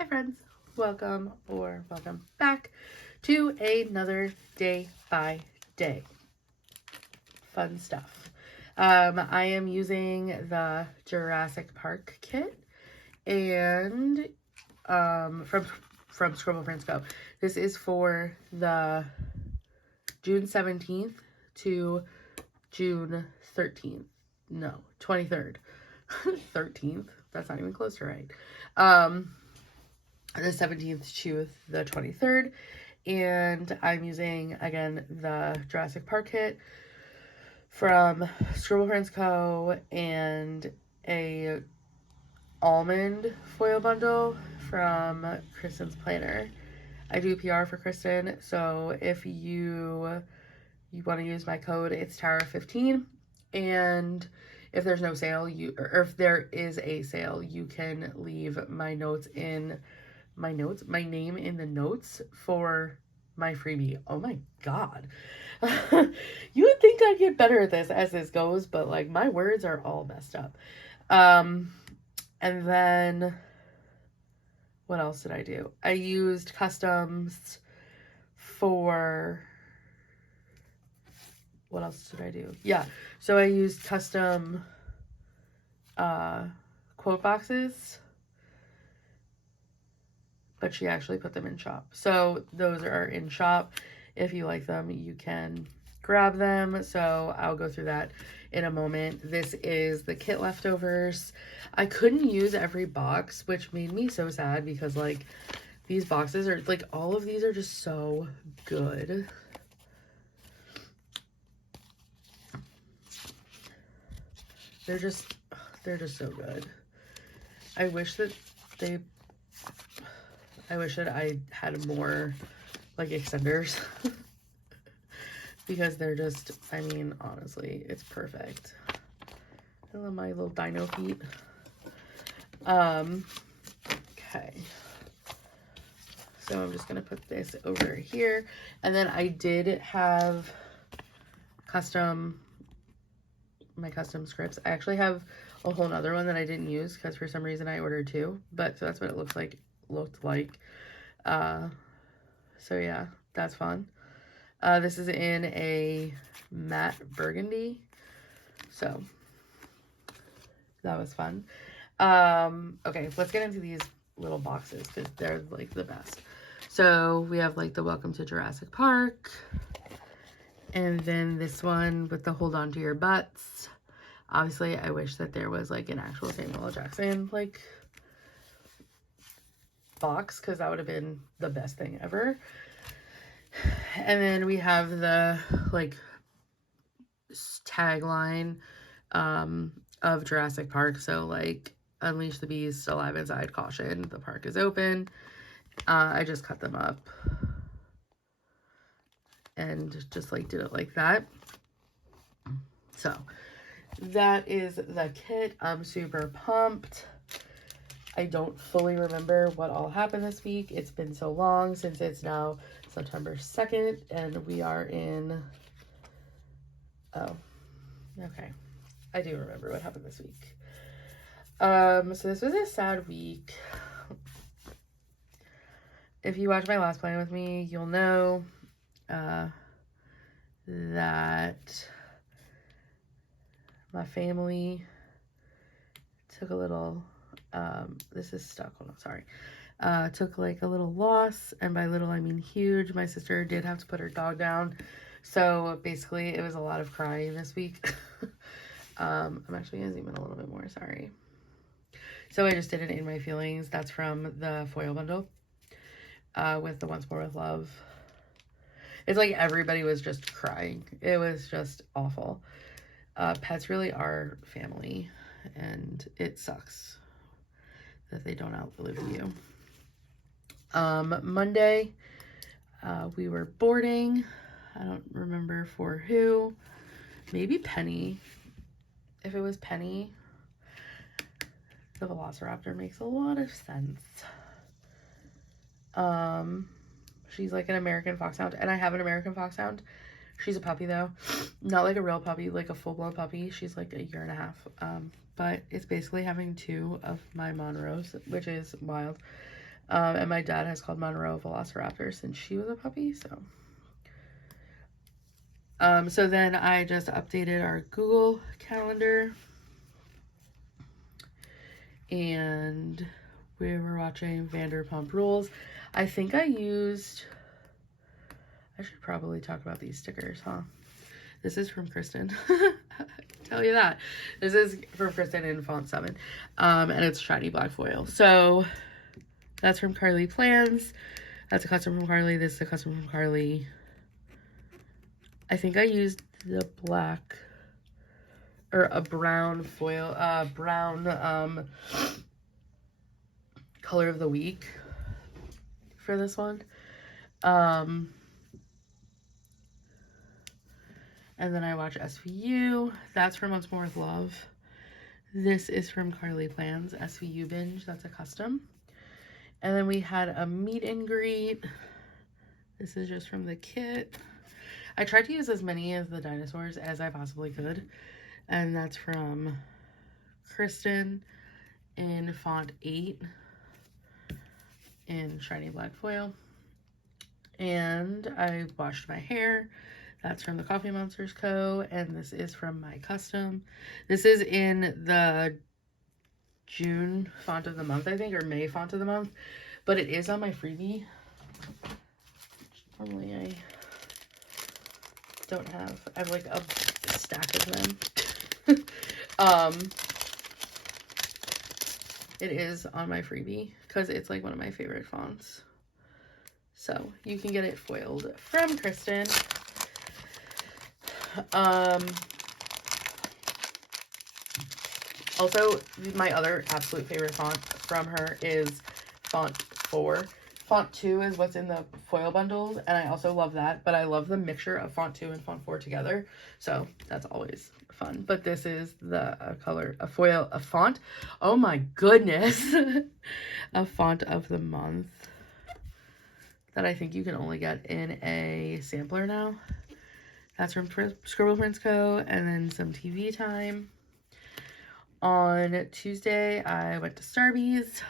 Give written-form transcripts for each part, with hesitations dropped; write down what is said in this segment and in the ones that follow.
Hi friends, welcome back to another day by day fun stuff. I am using the Jurassic Park kit and from Scribble Prints Co. This is for the June 17th to June 13th. No, 23rd. 13th. That's not even close to right. The 17th to the 23rd, and I'm using again the Jurassic Park kit from Scribble Prints Co. and a almond foil bundle from KristannesPlanner. I do PR for Kristen, so if you want to use my code, it's Tara15, and if there's no sale, or if there is a sale, you can leave my name in the notes for my freebie. Oh my god. You would think I'd get better at this as this goes, but like my words are all messed up. And then what else did I do? I used customs for what else did I do? Yeah, so I used custom quote boxes, but she actually put them in shop. So those are in shop. If you like them, you can grab them. So I'll go through that in a moment. This is the kit leftovers. I couldn't use every box, which made me so sad because like these boxes are like, all of these are just so good. They're just so good. I wish that I had more like extenders because they're just, I mean, honestly, it's perfect. I love my little dino feet. Okay. So I'm just gonna put this over here. And then I did have my custom scripts. I actually have a whole nother one that I didn't use because for some reason I ordered two, but so that's what it looked like. So yeah, that's fun. This is in a matte burgundy, so that was fun. Okay, let's get into these little boxes because they're like the best. So we have like the Welcome to Jurassic Park, and then this one with the Hold On to Your Butts. Obviously, I wish that there was like an actual Samuel L. Jackson like box because that would have been the best thing ever. And then we have the like tagline of Jurassic Park. So like, unleash the beast, alive inside, caution, the park is open. I just cut them up and just like did it like that. So that is the kit. I'm super pumped. I don't fully remember what all happened this week. It's been so long since it's now September 2nd and we are in, oh, okay. I do remember what happened this week. So this was a sad week. If you watch my last plan with me, you'll know that my family took a little, this is stuck, hold on, sorry. Took like a little loss, and by little I mean huge. My sister did have to put her dog down, so basically it was a lot of crying this week. I'm actually gonna zoom in a little bit more, sorry. So I just did it in my feelings. That's from the foil bundle with the Once More With Love. It's like everybody was just crying. It was just awful. Pets really are family, and it sucks that they don't outlive you. Monday, we were boarding. I don't remember for who. Maybe Penny. If it was Penny, the Velociraptor makes a lot of sense. She's like an American foxhound, and I have an American foxhound. She's a puppy though, not like a real puppy, like a full-blown puppy. She's like 1.5 years, but it's basically having two of my Monroes, which is wild. And my dad has called Monroe a Velociraptor since she was a puppy, so. So then I just updated our Google Calendar. And we were watching Vanderpump Rules. I think I should probably talk about these stickers, huh? This is from Kristen. Tell you that. This is from Kristen in font 7. And it's shiny black foil. So that's from CarleaPlans. That's a custom from Carly. This is a custom from Carly. I think I used the black or a brown foil, brown color of the week for this one. And then I watch SVU. That's from Once More With Love. This is from CarleaPlans, SVU Binge. That's a custom. And then we had a meet and greet. This is just from the kit. I tried to use as many of the dinosaurs as I possibly could. And that's from Kristen in font 8 in shiny black foil. And I washed my hair. That's from the Coffee Monsterz Co. And this is from my custom. This is in the June font of the month, I think, or May font of the month. But it is on my freebie. Normally I don't have. I have like a stack of them. It is on my freebie because it's like one of my favorite fonts. So you can get it foiled from Kristen. Also, my other absolute favorite font from her is font 4. Font 2 is what's in the foil bundles, and I also love that, but I love the mixture of font 2 and font 4 together, so that's always fun. But this is the a font, oh my goodness, a font of the month that I think you can only get in a sampler now. That's from Scribble Prints Co. And then some TV time. On Tuesday, I went to Starbucks.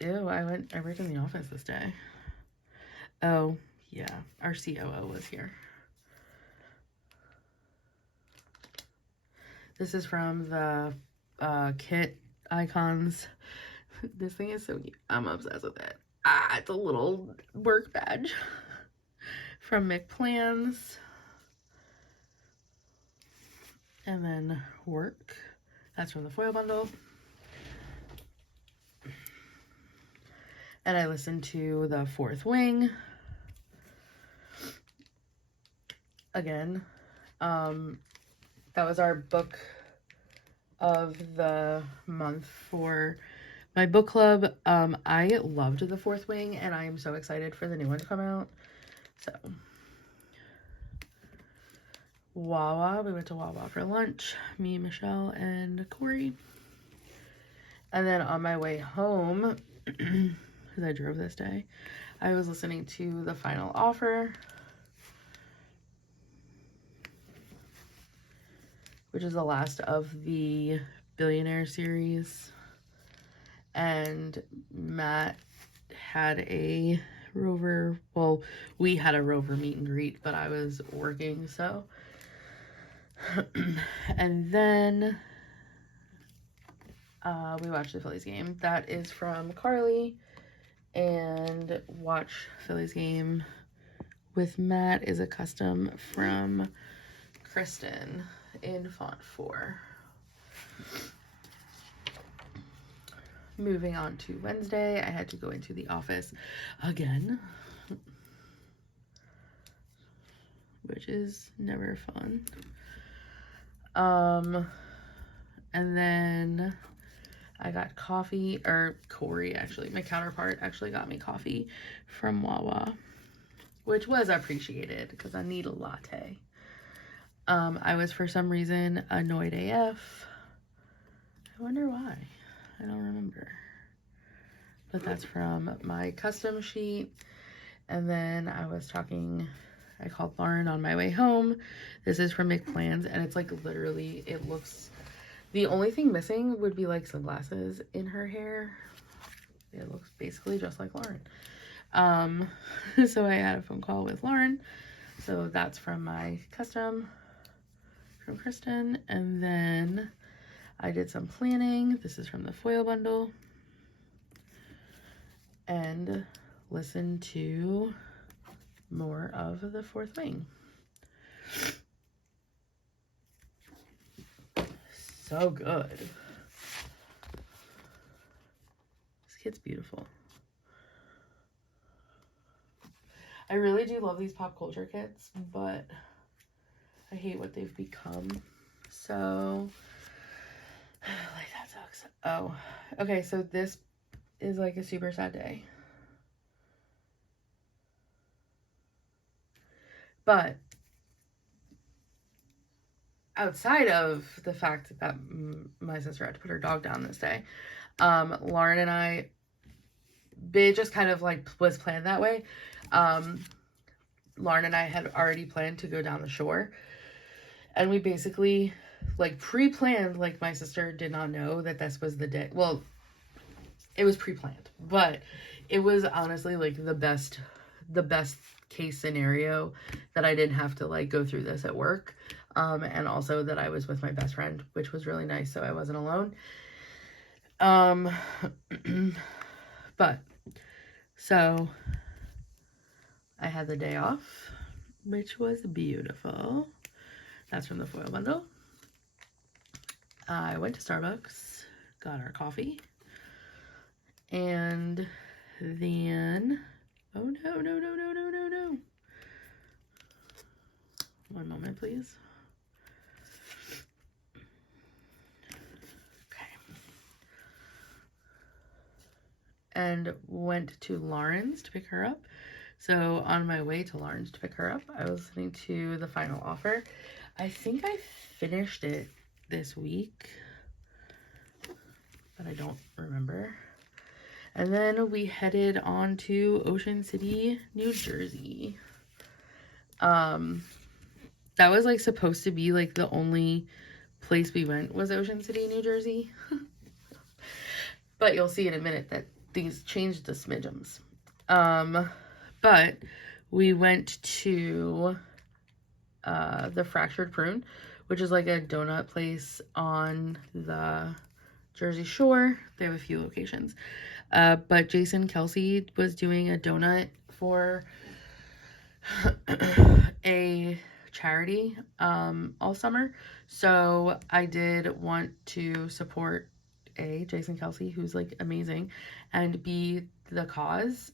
Ew, I worked in the office this day. Oh, yeah, our COO was here. This is from the kit icons. This thing is so cute. I'm obsessed with it. It's a little work badge from McPlans. And then work. That's from the foil bundle. And I listened to The Fourth Wing. Again. That was our book of the month for my book club. I loved The Fourth Wing, and I am so excited for the new one to come out. So, Wawa. We went to Wawa for lunch. Me, Michelle, and Corey. And then on my way home, because I drove this day, I was listening to The Final Offer, which is the last of the Billionaire series. And Matt had a Rover, well, we had a Rover meet and greet, but I was working, so. And then we watched the Phillies game. That is from Carly. And Watch Phillies Game with Matt is a custom from Kristen in font 4. Moving on to Wednesday, I had to go into the office again, which is never fun. And then I got coffee, or Corey actually, my counterpart actually got me coffee from Wawa, which was appreciated because I need a latte. I was for some reason annoyed AF. I wonder why. I don't remember. But that's from my custom sheet. And then I called Lauren on my way home. This is from McPlans, and it's like literally, it looks The only thing missing would be like sunglasses in her hair. It looks basically just like Lauren. So I had a phone call with Lauren. So that's from my custom from Kristen. And then I did some planning. This is from the foil bundle. And listen to more of the fourth wing. So good. This kit's beautiful. I really do love these pop culture kits, but I hate what they've become. So, like, that sucks. Oh, okay, so this is like a super sad day. But outside of the fact that my sister had to put her dog down this day, Lauren and I, it just kind of like was planned that way. Lauren and I had already planned to go down the shore, and we basically like pre-planned. Like, my sister did not know that this was the day. Well, it was pre-planned, but it was honestly like the best case scenario that I didn't have to like go through this at work. And also that I was with my best friend, which was really nice, so I wasn't alone. But so I had the day off, which was beautiful. That's from the foil bundle. I went to Starbucks, got our coffee, and then, oh no. One moment, please. And went to Lauren's to pick her up. So on my way to Lauren's to pick her up, I was listening to The Final Offer. I think I finished it this week, but I don't remember. And then we headed on to Ocean City, New Jersey. That was like supposed to be like the only place we went was Ocean City, New Jersey. But you'll see in a minute that these changed the smidgems. But we went to the Fractured Prune, which is like a donut place on the Jersey Shore. They have a few locations. But Jason Kelsey was doing a donut for a charity all summer. So I did want to support Jason Kelsey, who's like amazing, and B, the cause.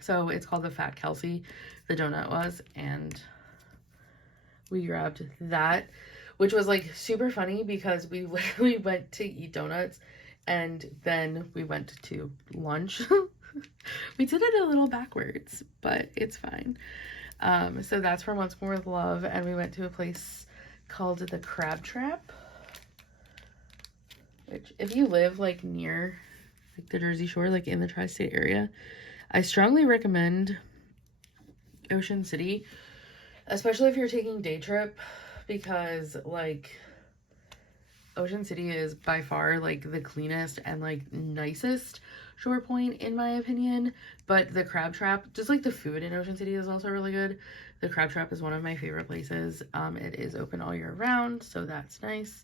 So it's called the Fat Kelsey, the donut was, and we grabbed that, which was like super funny because we literally went to eat donuts and then we went to lunch. We did it a little backwards, but it's fine. So that's from Once More with Love, and we went to a place called the Crab Trap, which if you live like near like the Jersey Shore, like in the tri-state area, I strongly recommend Ocean City, especially if you're taking day trip, because like Ocean City is by far like the cleanest and like nicest shore point in my opinion. But the Crab Trap, just like the food in Ocean City is also really good. The Crab Trap is one of my favorite places. It is open all year round, so that's nice.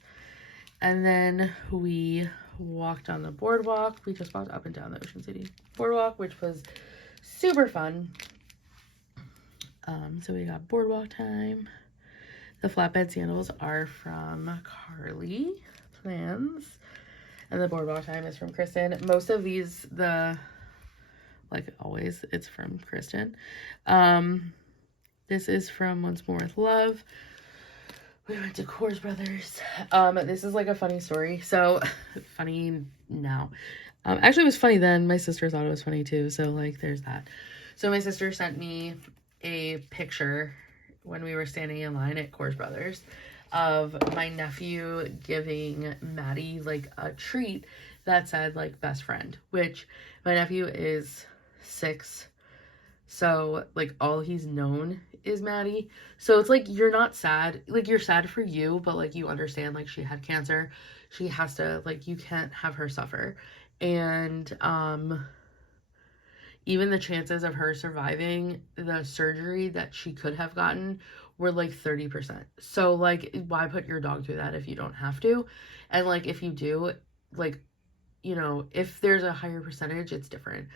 And then we walked on the boardwalk. We just walked up and down the Ocean City boardwalk, which was super fun. So we got boardwalk time. The flatbed sandals are from CarleaPlans, and the boardwalk time is from Kristen. Most of these, like always, it's from Kristen. This is from Once More with Love. We went to Coors Brothers. This is like a funny story. So funny now. Actually, it was funny then. My sister thought it was funny too. So like, there's that. So my sister sent me a picture when we were standing in line at Coors Brothers of my nephew giving Maddie like a treat that said like best friend, which my nephew is 6 So, like, all he's known is Maddie. So it's like, you're not sad. Like, you're sad for you, but, like, you understand, like, she had cancer. She has to, like, you can't have her suffer. And, even the chances of her surviving the surgery that she could have gotten were, like, 30%. So, like, why put your dog through that if you don't have to? And, like, if you do, like, you know, if there's a higher percentage, it's different.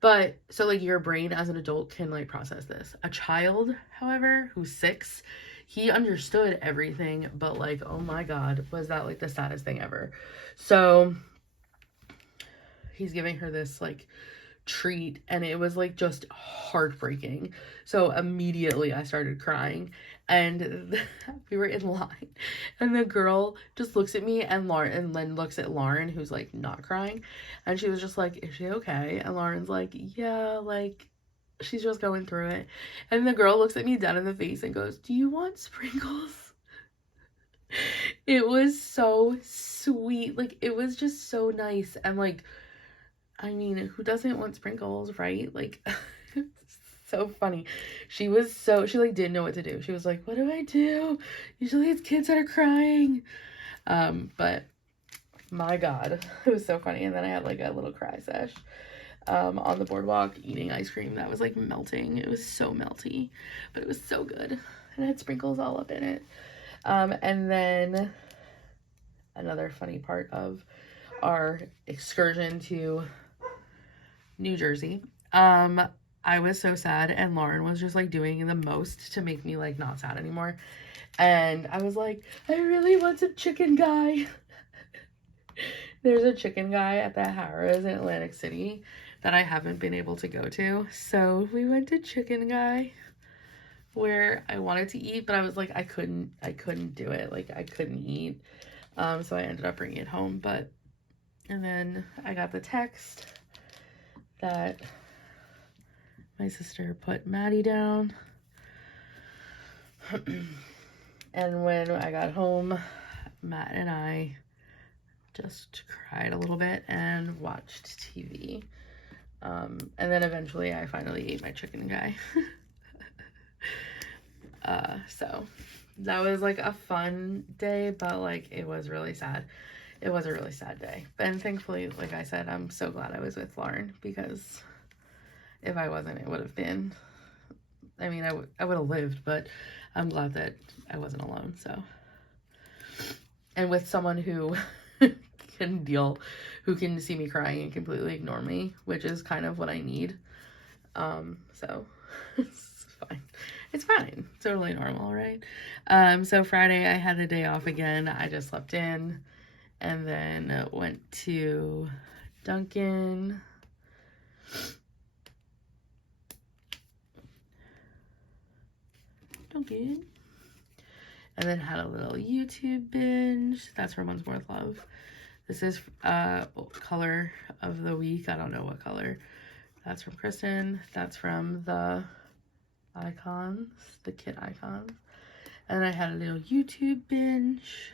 But so, like, your brain as an adult can, like, process this. A child, however, who's 6, he understood everything, but, like, oh my God, was that, like, the saddest thing ever. So he's giving her this, like, treat, and it was, like, just heartbreaking. So immediately I started crying, and we were in line, and the girl just looks at me, and then looks at Lauren, who's, like, not crying, and she was just like, is she okay? And Lauren's like, yeah, like, she's just going through it. And the girl looks at me dead in the face and goes, do you want sprinkles? It was so sweet. Like, it was just so nice. And, like, I mean, who doesn't want sprinkles, right? Like, so funny. She like, didn't know what to do. She was like, what do I do? Usually it's kids that are crying. But my God, it was so funny. And then I had, like, a little cry sesh on the boardwalk eating ice cream that was, like, melting. It was so melty, but it was so good. And it had sprinkles all up in it. And then another funny part of our excursion to New Jersey, I was so sad, and Lauren was just, like, doing the most to make me, like, not sad anymore. And I was like, I really want some chicken guy. There's a chicken guy at the Harrah's in Atlantic City that I haven't been able to go to. So we went to Chicken Guy, where I wanted to eat, but I was like, I couldn't do it. Like, I couldn't eat. So I ended up bringing it home. And then I got the text that my sister put Maddie down. And when I got home, Matt and I just cried a little bit and watched TV. And then eventually I finally ate my chicken guy. So that was, like, a fun day, but, like, it was really sad. It was a really sad day. And thankfully, like I said, I'm so glad I was with Lauren, because if I wasn't, it would have been, I mean, I would have lived, but I'm glad that I wasn't alone. So, and with someone who who can see me crying and completely ignore me, which is kind of what I need. So it's fine. It's fine. It's totally normal, right? So Friday I had the day off again. I just slept in, and then went to Dunkin'. And then had a little YouTube binge. That's from One's Worth Love. This is color of the week. I don't know what color. That's from Kristen. That's from the icons, the kit icons. And I had a little YouTube binge.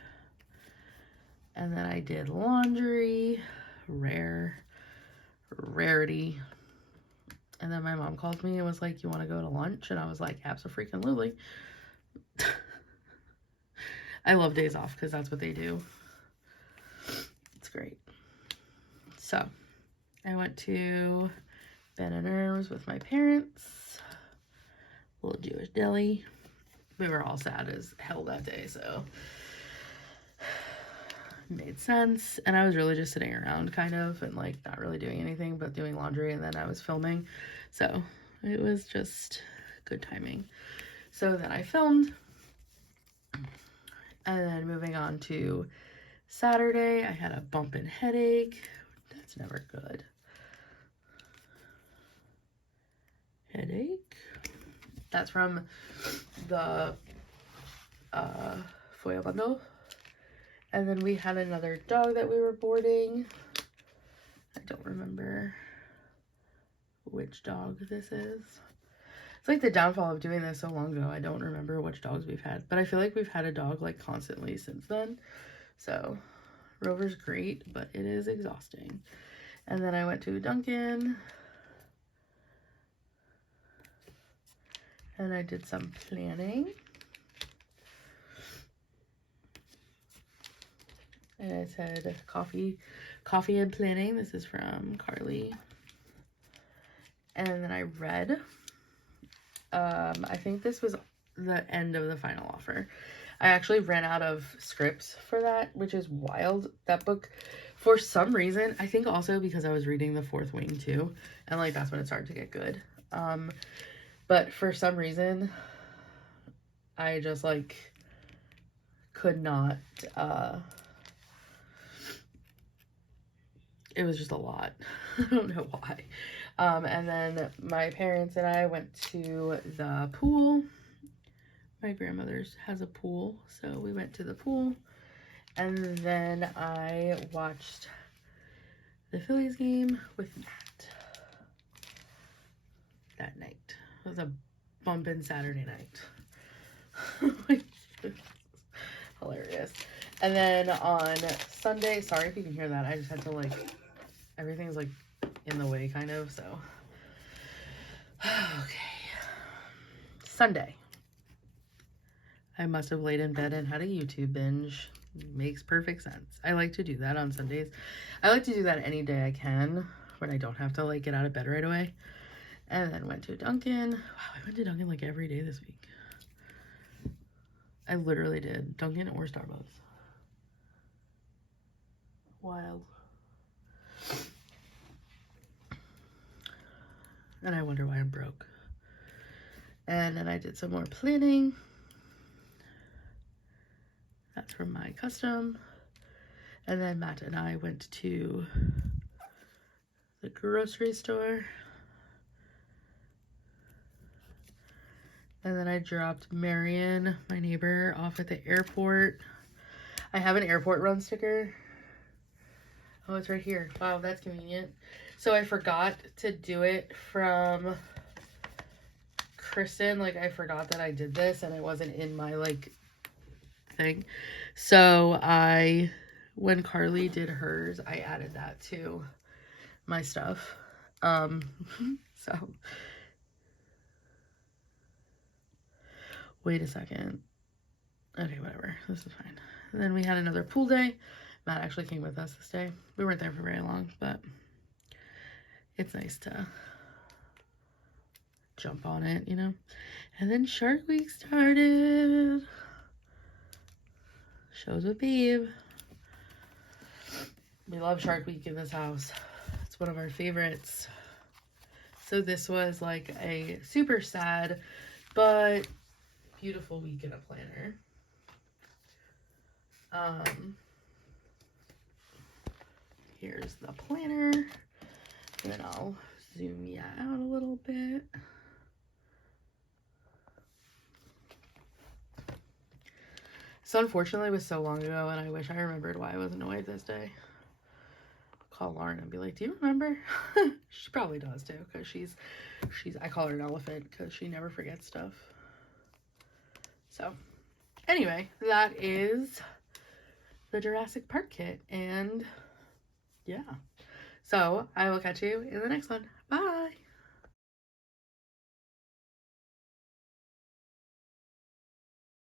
And then I did laundry, rarity. And then my mom called me and was like, you want to go to lunch? And I was like, abso-freaking-lutely. I love days off because that's what they do. It's great. So I went to Ben and Irv's with my parents. Little Jewish deli. We were all sad as hell that day, so it made sense. And I was really just sitting around, kind of, and, like, not really doing anything but doing laundry, and then I was filming. So it was just good timing. So then I filmed. And then moving on to Saturday, I had a bumping headache. That's never good. Headache. That's from the foil bundle. And then we had another dog that we were boarding. I don't remember which dog this is. It's like the downfall of doing this so long ago. I don't remember which dogs we've had, but I feel like we've had a dog, like, constantly since then. So Rover's great, but it is exhausting. And then I went to Dunkin'. And I did some planning. And I said coffee and planning. This is from Carly. And then I read. I think this was the end of the final offer. I actually ran out of scripts for that, which is wild. That book, for some reason, I think also because I was reading The Fourth Wing too, and like that's when it started to get good. But for some reason, I just like could not, it was just a lot. I don't know why. And then my parents and I went to the pool. My grandmother's has a pool, so we went to the pool. And then I watched the Phillies game with Matt that night. It was a bumpin' Saturday night. Hilarious. And then on Sunday, sorry if you can hear that, I just had to like, everything's like in the way kind of, so. Okay. Sunday. I must have laid in bed and had a YouTube binge. Makes perfect sense. I like to do that on Sundays. I like to do that any day I can when I don't have to like get out of bed right away. And then went to Dunkin'. Wow, I went to Dunkin' like every day this week. I literally did. Dunkin' or Starbucks. Wild. And I wonder why I'm broke. And then I did some more planning. That's from my custom. And then Matt and I went to the grocery store. And then I dropped Marion, my neighbor, off at the airport. I have an airport run sticker. Oh, it's right here. Wow, that's convenient. So I forgot to do it from Kristen. Like, I forgot that I did this and it wasn't in my, like, thing. So when Carly did hers, I added that to my stuff. So wait a second. Okay, whatever. This is fine. And then we had another pool day. Matt actually came with us this day. We weren't there for very long, but it's nice to jump on it, you know? And then Shark Week started. Shows with Babe. We love Shark Week in this house. It's one of our favorites. So this was like a super sad but beautiful week in a planner. Here's the planner. And then I'll zoom you out a little bit. So unfortunately it was so long ago and I wish I remembered why I was annoyed this day. I'll call Lauren and be like, do you remember? She probably does too, because she's I call her an elephant because she never forgets stuff. So anyway, that is the Jurassic Park kit, and yeah. So I will catch you in the next one. Bye.